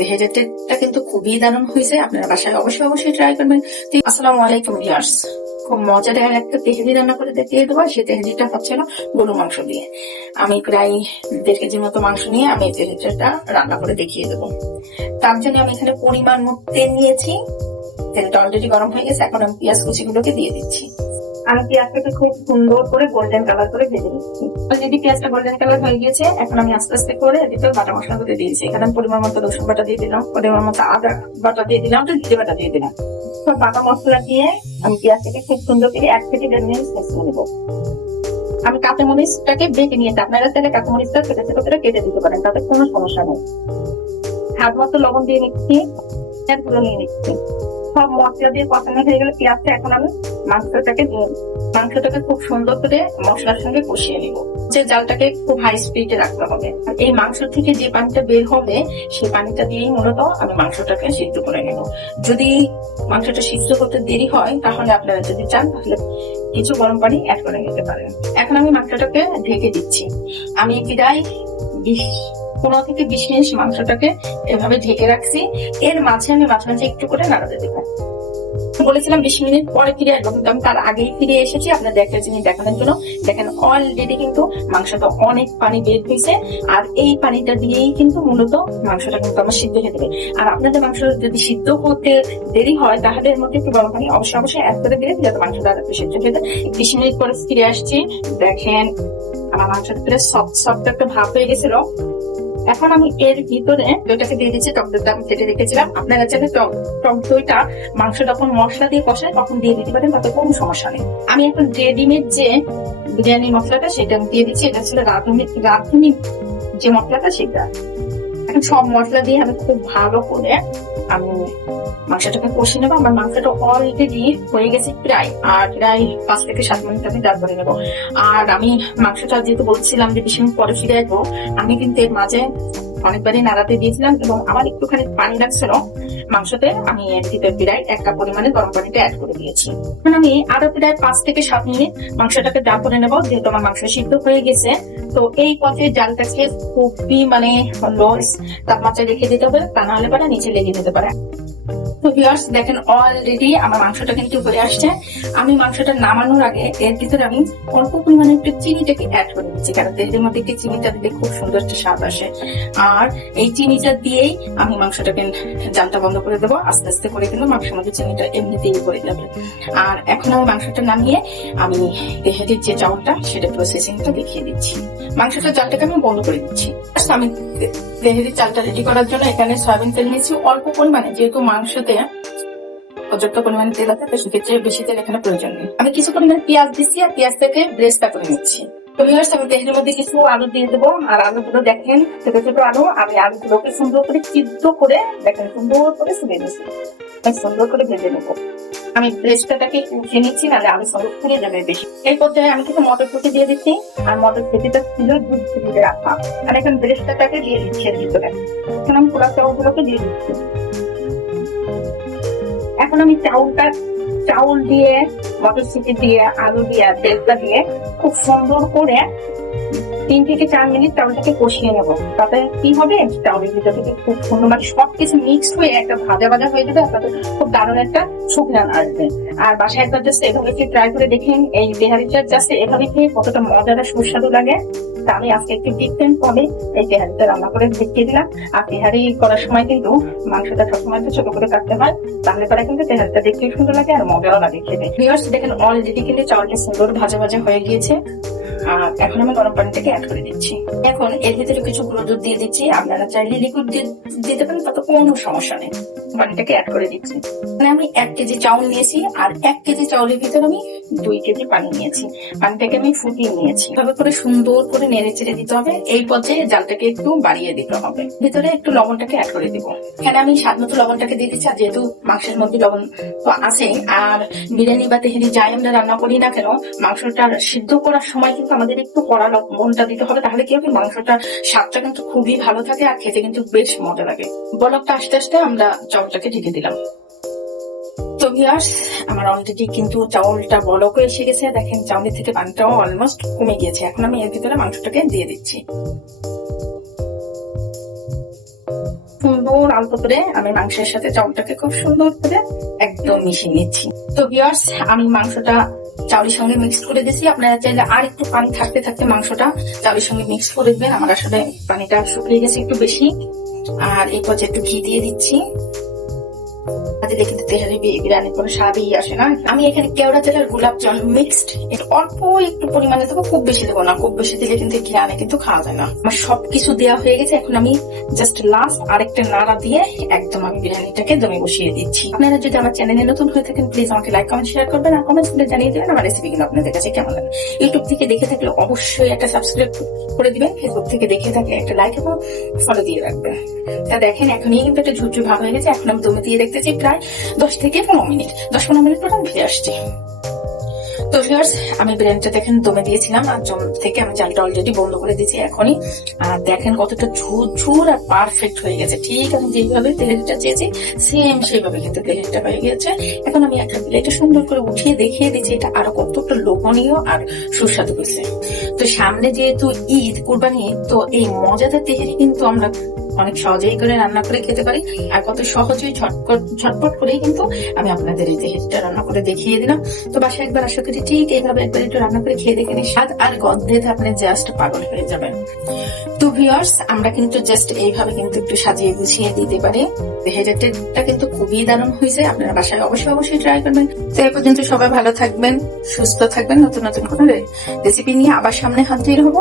ভেজেটেডটা কিন্তু খুবই দারুণ হয়েছে। আপনারা বাসায় অবশ্যই অবশ্যই ট্রাই করবেন। আসসালামু আলাইকুম ভিউয়ার্স খুব মজাদার একটা তেহারি রান্না করে দেখিয়ে দেবো। সেই তেহারিটা হচ্ছিল গরু মাংস দিয়ে। আমি প্রায় দেড় কেজির মতো মাংস নিয়ে আমি এই তেহারিটা রান্না করে দেখিয়ে দেবো। তার জন্য আমি এখানে পরিমাণ মতো তেল নিয়েছি। তেলটা অলরেডি গরম হয়ে গেছে। এখন আমি পেঁয়াজ কুচিগুলোকে দিয়ে দিচ্ছি। আমি পেঁয়াজটাকে খুব সুন্দর করে গোল্ডেন কালার করে ভেজে নিচ্ছি। অলরেডি পেঁয়াজটা গোল্ডেন কালার হয়ে গিয়েছে এখন আমি আস্তে আস্তে করে এদিকে বাটা মশলা করে দিয়েছি। এখানে পরিমাণ মতো রসুন বাটা দিয়ে দিলাম পরিমাণ মতো আদা বাটা দিয়ে দিলাম তো জিরে বাটা দিয়ে দিলাম। তো বাটা মশলা দিয়ে আমি পেঁয়াজটাকে খুব সুন্দর করে এক থেকে দেড় মিনিট ভেজে নেব। আমি কাঁচা মরিচটাকে বেটে নিয়েছি আপনারা চাইলে কাঁচা মরিচটা ছোট ছোট করে কেটে দিতে পারেন তাতে কোনো সমস্যা নেই। হাত মতো লবণ দিয়ে নিচ্ছি পেঁয়াজগুলো নিয়ে নিচ্ছি। সব মশলা দিয়ে কষানো হয়ে গেলে পেঁয়াজটা এখন আমি মাংসটাকে মাংসটাকে খুব সুন্দর করে মশলার সঙ্গে কষিয়ে নিব। যে জালটাকে খুব হাই স্পিডে রাখতে হবে। এই মাংস থেকে যে পানিটা বের হবে, সেই পানিটা দিয়েই মূলত আমি মাংসটাকে সিদ্ধ করে নেব। যদি মাংসটা সিদ্ধ করতে দেরি হয়, তাহলে আপনারা যদি চান, তাহলে কিছু গরম পানি অ্যাড করে নিতে পারেন। এখন আমি মাংসটাকে ঢেকে দিচ্ছি। আমি প্রায় বিশ পনেরো থেকে বিশ মিনিট মাংসটাকে এভাবে ঢেকে রাখছি। এর মাঝে আমি মাঝে মাঝে একটু করে নাড়াতে দেবো। বলেছিলাম বিশ মিনিট পরে ফিরে আসব, কিন্তু আমি তার আগেই ফিরে এসেছি। আপনাদের একটা জিনিস দেখানোর জন্য, দেখেন অলরেডি কিন্তু মাংসটা অনেক পানি বের হয়েছে, আর এই পানিটা দিয়েই কিন্তু মূলত মাংসটা কিন্তু আমার সিদ্ধ হয়ে যাবে আর আপনাদের মাংস যদি সিদ্ধ হতে দেরি হয়, তাহলে এর মধ্যে একটু গরম পানি অবশ্যই অবশ্যই অ্যাড করে দিলে যাতে মাংসটা আরেকটু সিদ্ধ হয়ে যায় বিশ মিনিট পরে ফিরে আসছি, দেখেন আমার মাংসটা সফট সফট একটা ভাব হয়ে গেছিল। এখন আমি এর ভিতরে দইটাকে দিয়ে দিচ্ছি টক দইটা আমি কেটে রেখেছিলাম। আপনারা চাইলে টক টক দইটা মাংস যখন মশলা দিয়ে কষায়, তখন দিয়ে দিতে পারেন, তাতে কোনো সমস্যা নেই। আমি এখন রেডিমেড যে বিরিয়ানি মশলাটা, সেটা আমি দিয়ে দিচ্ছি। এটা ছিল রাঁধুনি রাঁধুনি যে মশলাটা, সেটা। সব মশলা দিয়ে আমি খুব ভালো করে আমি মাংসটাকে কষে নেব। আমার মাংসটা অলরেডি হয়ে গেছে প্রায়, আর প্রায় পাঁচ থেকে সাত মিনিট আমি দাঁড় করে নেব। আর আমি মাংসটা যেহেতু বলছিলাম যে বিশ পরে ফিরে আসব, আমি কিন্তু এর মাঝে অনেকবারই নাড়াতে দিয়েছিলাম এবং আমার একটুখানি পানি লাগছিল। মাংসতে আমি ভিতরে প্রায় এক কাপ পরিমাণে গরম পানিটা অ্যাড করে দিয়েছি। এখন আমি আরও প্রায় পাঁচ থেকে সাত মিনিট মাংসটাকে দাঁড় করে নেব, যেহেতু আমার মাংস সিদ্ধ হয়ে গেছে। তো এই পথে জালটাকে খুবই মানে লস তাপমাত্রায় রেখে দিতে হবে, তা নাহলে পারে নিচে লেগে যেতে পারে। তো ভিউয়ার্স দেখেন অলরেডি আমার মাংসটা কিন্তু হয়ে আসছে। আমি মাংসটা নামানোর আগে এর ভিতরে আমি অল্প পরিমাণে একটু চিনিটাকে অ্যাড করে দিচ্ছি, কারণ তেলের মধ্যে একটু চিনিটা দিলে খুব সুন্দর একটা স্বাদ আসে। আর এই চিনিটা দিয়েই আমি মাংসটাকে জালটা বন্ধ করে দেবো। আস্তে আস্তে করে কিন্তু মাংসের মধ্যে চিনিটা এমনিতেই পড়ে যাবে। আর এখন আমি মাংসটা নামিয়ে আমি তেহারির যে চাউলটা, সেটা প্রসেসিংটা দেখিয়ে দিচ্ছি। মাংসটা চালটাকে আমি বন্ধ করে দিচ্ছি। আমি তেহারির চালটা রেডি করার জন্য এখানে সয়াবিন তেল নিয়েছি। অল্প পরিমাণে, যেহেতু মাংসতে পর্যাপ্ত পরিমাণে তেল আছে সেক্ষেত্রে বেশি তেল এখানে প্রয়োজন নেই। আমি কিছু পরিমাণে পেঁয়াজ দিচ্ছি আর পেঁয়াজটাকে ব্রেস্তা করে নিচ্ছি। Viewers, আমি মধ্যে কিছু আলু দিয়ে দেবো। আর আলুগুলো দেখেন ছোট ছোট আলু। আমি আলুগুলোকে সুন্দর করে সিদ্ধ করে দেখেন সুন্দর করে শুনে নিচ্ছি সুন্দর করে ভেজে নেব। আমি ব্রেস্তাটাকে উঠে নিচ্ছি নাহলে আলু সঙ্গে ফুলে যাবে বেশি। এই পর্যায়ে আমি কিছু মটরশুটি দিয়ে দিচ্ছি। আর মটরশুটিটা ছিল দুধ দিয়ে রাখা আর এখন ব্রেস্তাটাকে দিয়ে দিচ্ছি এর ভিতরে। এখন আমি পোড়া চাউলগুলোকে দিয়ে দিচ্ছি। এখন আমি চাউলটা চাউল দিয়ে, মটরশুটি দিয়ে, আলু দিয়ে তেলটা দিয়ে খুব সুন্দর করে তিন থেকে চার মিনিট চাউলটাকে কষিয়ে নেব। তাতে কি হবে? চাউলের ভিতর থেকে খুব সুন্দর মানে সবকিছু মিক্সড হয়ে একটা ভাজা ভাজা হয়ে যাবে, তাতে খুব দারুণ একটা শুকনান আসবে। আর বাসায় একবার জাস্ট এভাবে ট্রাই করে দেখেন, এই তেহারিটা জাস্ট এভাবে খেয়ে কতটা মজাটা সুস্বাদু লাগে। তা আমি আজকে একটু ডিফারেন্ট ভাবে এই তেহারিটা রান্না করে দেখিয়ে দিলাম। আর তেহারি করার সময় কিন্তু মাংসটা সবসময় তো ছোট করে কাটতে হয়, তাহলে পরে কিন্তু তেহারিটা দেখতে সুন্দর লাগে আর মজাও লাগে খেতে। ভিউয়ার্স, দেখেন অলরেডি কিন্তু চাউলটা সুন্দর ভাজা ভাজা হয়ে গিয়েছে। আর এখন আমি গরম পানিটাকে অ্যাড করে দিচ্ছি। এখন এর ভিতরে কিছু গুঁড়ো দুধ দিয়ে দিচ্ছি। আপনারা চাইলে লিকুইড দিতে পারেন, তাতে কোনো সমস্যা নেই। পানিটাকে অ্যাড করে দিচ্ছি। মানে আমি এক কেজি চাউল নিয়েছি, আর এক কেজি চাউলের ভিতরে আমি দুই কেজি পানি নিয়েছি। পানিটাকে আমি ফুটিয়ে নিয়েছি। এভাবে করে সুন্দর করে নেড়ে চেড়ে দিতে হবে। এই পর্যায়ে জালটাকে একটু বাড়িয়ে দিতে হবে। ভিতরে একটু লবণটাকে অ্যাড করে দিব। এখানে আমি স্বাদ মতো লবণটাকে দিয়ে দিচ্ছি, আর যেহেতু মাংসের মধ্যে লবণ তো আছে, আর বিরিয়ানি বা তেহারি যাই আমরা রান্না করি না কেন, মাংসটা সিদ্ধ করার সময় কিন্তু আমাদের একটু কড়া লবণটা দিতে হবে, তাহলে কি হবে? মাংসটা স্বাদটা কিন্তু খুবই ভালো থাকে আর খেতে কিন্তু বেশ মজা লাগে। বলকটা আস্তে আস্তে আমরা চাউলটাকে ঢেকে দিলাম। তো ভিউয়ার্স আমার অলরেডি কিন্তু চাউলটা বলক এসে গেছে। দেখেন, চাউলের থেকে পানিটাও অলমোস্ট কমে গিয়েছে। এখন আমি এর ভিতরে মাংসটাকে দিয়ে দিচ্ছি। সুন্দর আলতো করে আমি মাংসের সাথে চাউলটাকে খুব সুন্দর করে একদম মিশিয়ে নিচ্ছি। তো ভিউয়ার্স আমি মাংসটা চাউলের সঙ্গে মিক্স করে দিয়েছি। আপনারা চাইলে আর একটু পানি থাকতে থাকতে মাংসটা চাউলের সঙ্গে মিক্স করে দিবেন। আমার আসলে পানিটা শুকিয়ে গেছে একটু বেশি। আর এই পর্যায়ে একটু ঘি দিয়ে দিচ্ছি। দিলে কিন্তু তেহারি কোনো স্বাদই আসে না। আমি এখানে কেওড়া তেলের গোলাপ জল মিক্সড অল্প একটু পরিমাণে দেবো, খুব বেশি দেবো না। খুব বেশি দিলে কিন্তু কিন্তু খাওয়া যায় না। আমার সবকিছু দেওয়া হয়ে গেছে, এখন আমি জাস্ট লাস্ট আরেকটা নাড়া দিয়ে একদম আমি বিরিয়ানিটাকে দমে বসিয়ে দিচ্ছি। আপনারা যদি আমার চ্যানেলে নতুন হয়ে থাকেন প্লিজ আমাকে লাইক কমেন্ট শেয়ার করবেন আর কমেন্টস করে জানিয়ে দেবেন আমার রেসিপি গুলো আপনাদের কাছে কেমন লাগে। ইউটিউব থেকে দেখে থাকলে অবশ্যই একটা সাবস্ক্রাইব করে দিবেন ফেসবুক থেকে দেখে থাকলে একটা লাইক এবং ফলো দিয়ে রাখবেন। তা দেখেন, এখনই কিন্তু একটা ঝুরঝুর ভাব হয়ে গেছে, এখন আমি দমে দিয়ে দেখতেছি প্রায় দশ থেকে পনেরো মিনিট। দশ পনেরো মিনিট পর আমি ফিরে আসছি। তো ভিউয়ার্স আমি বিরিয়ানিটা দেখেন, দমে দিয়েছিলাম। আর জম থেকে আমি জালটা অলরেডি বন্ধ করে দিয়েছি এখনই। আর দেখেন কতটা ঝুর ঝুর আর পারফেক্ট হয়ে গেছে। ঠিক আমি যেভাবে তেলেটা চেয়েছি সেম সেইভাবে কিন্তু তেলেটা হয়ে গেছে এখন আমি একটা প্লেটে সুন্দর করে উঠিয়ে দেখিয়ে দিচ্ছি, এটা আরও কতটা লোভনীয় আর সুস্বাদু হয়েছে। তো সামনে যেহেতু ঈদ, কুরবানি তো এই মজাদার তেহারি কিন্তু আমরা অনেক সহজেই করে রান্না করে খেতে পারি। আর কত সহজেই ঝটপট করেই কিন্তু আমি আপনাদের এই তেহারিটা রান্না করে দেখিয়ে দিলাম। তো বাসায় একবার আশা করি ঠিক এইভাবে একবার একটু রান্না করে খেয়ে দেখেন স্বাদ আর গন্ধেতে আপনি জাস্ট পাগল হয়ে যাবেন। তো ভিউয়ার্স আমরা কিন্তু জাস্ট এইভাবে কিন্তু একটু সাজিয়ে গুছিয়ে দিতে পারি। তেহারিটা কিন্তু খুবই দারুণ হয়েছে। আপনারা বাসায় অবশ্যই অবশ্যই ট্রাই করবেন। তো এই পর্যন্ত সবাই ভালো থাকবেন, সুস্থ থাকবেন, নতুন নতুন কোনো রেসিপি নিয়ে আবার সামনে হাজির হব।